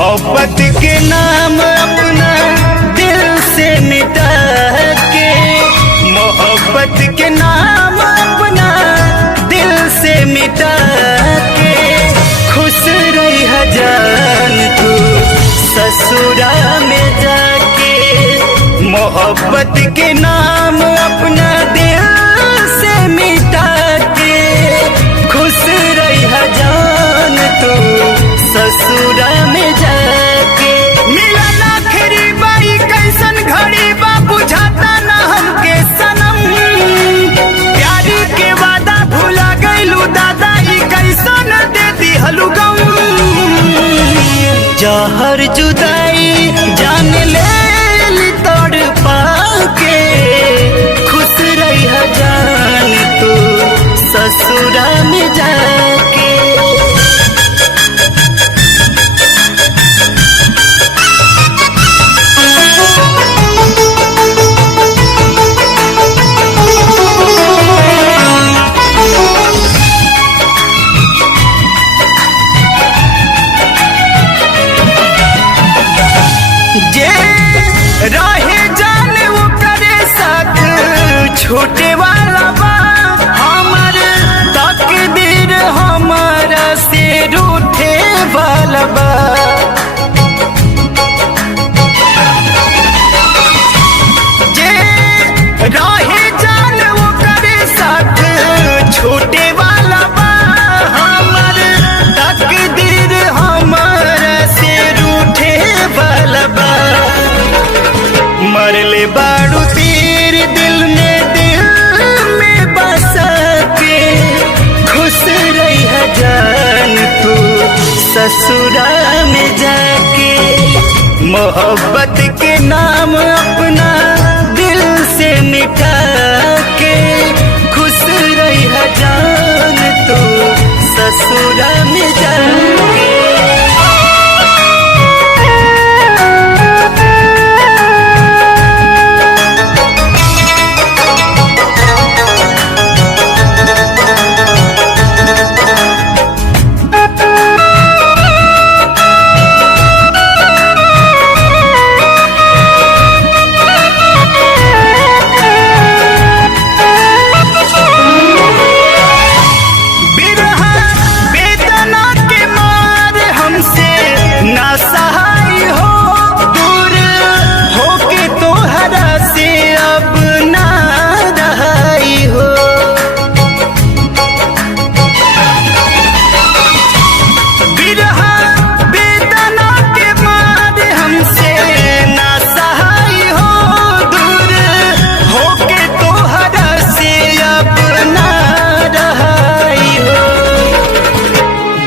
मोहब्बत के नाम अपना दिल से मिटा के, मोहब्बत के नाम अपना दिल से मिटा के, खुश रही जान तू ससुरा में जाके। मोहब्बत के नाम अपना दिल से मिटा के, खुश रही जान तू ससुरा में जाके। मिलन आखिरी बाई कैसन घड़ी बा बुझाता ना हमके सनम, प्यारी के वादा भुला गइलू दादा ई कैसन दे दिहलू गम। जहर जुदाई जान ले तोड़ पाके, खुश रही जान तू ससुरा में जाके। जे रहे जान वो करे साथ छोटे वाला बा, हमर तकदीर हमारा से रूठे वाला बा। जे रहे जान वो करे साथ छोटे वाला बा, हमर तकदीर हमारा से रूठे वाला बा। मरले बाड़ू तीर दिल में बसा के, खुश रही जान तू ससुरा में जाके। मोहब्बत के नाम अपना दिल से मिटा के, खुश रही जान तू ससुरा में जाके।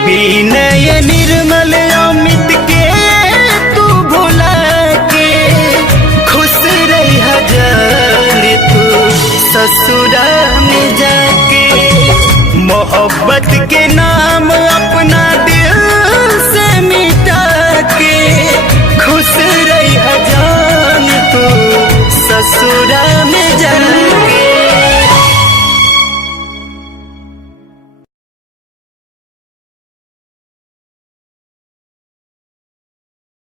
विनय निर्मल अमित के तू भुला के, खुश रही जान तू ससुरा में जाके। मोहब्बत के नाम अपना